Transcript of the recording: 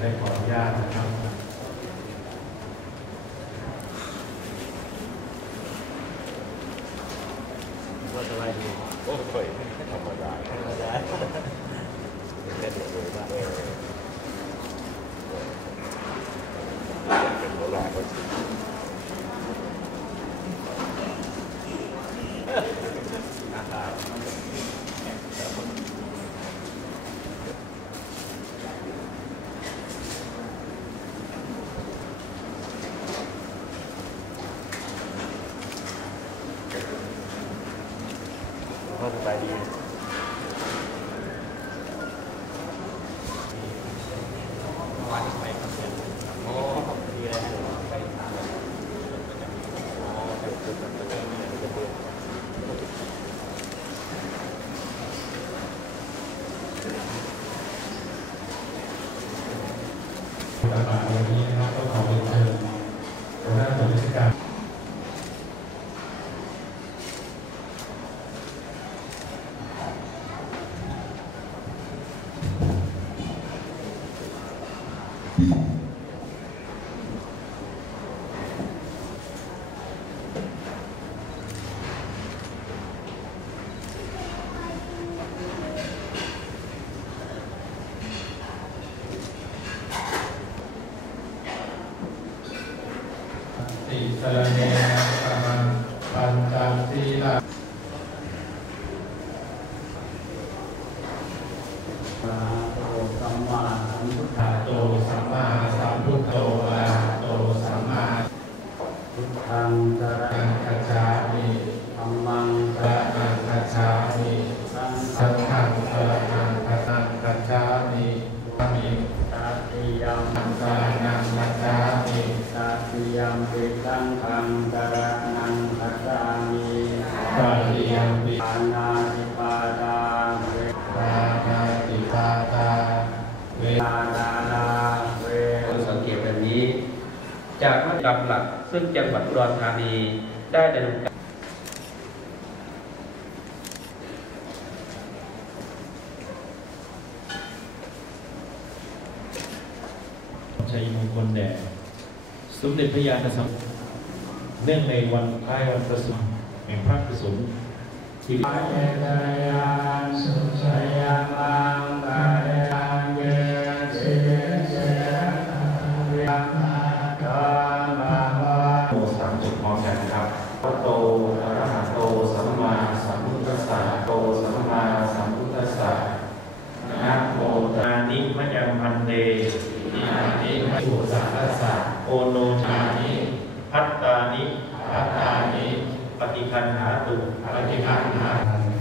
ได้ขออนุญาตนะครับ ว่าสบายดีโอ้ยธรรมดาธรรมดาแค่เดือดเลยบ้าเออเป็นโบราณก็จริงว่า สบายดีวันไปครับโอ้ดีเลยไปตามอ๋อเดี๋ยวจะจะจะจะเบื่อตลาดวันนี้นะครับก็ขอเรียนเชิญหัวหน้าส่วนราชการ ติสรเนนะปะมังปัญจศีลาโตสัมมาสัมพุทธโตสัมมาสัมพุทโตอะโตสัมมาพุทธังสรสังคัจฉา ปาริยมปิปานาติปาดาเวปานาติปาตาเวปาดานาเวสังเกตแบบนี้ จากมาตรหลักซึ่งจังหวัดอุดรธานีได้ดำเนินการชัยมงคลแด่สมเด็จพระยาณสัมเนื่องในวันคล้ายวันประสูติ แห่งพระประสงค์ที่ปะเจตยานสุชยังลังปะยังเยเสเสยังอามาโมสามจุดพร้อมกันนะครับพระโตอะระหะโตสัมมาสัมพุทธัสสะโตสัมมาสัมพุทธัสสะนะโมตานิมะยังพันเตอานิมัจุสารัสสะโอโนชา นิพัตตานิปัตตานิปฏิคันหาตุปฏิคันหา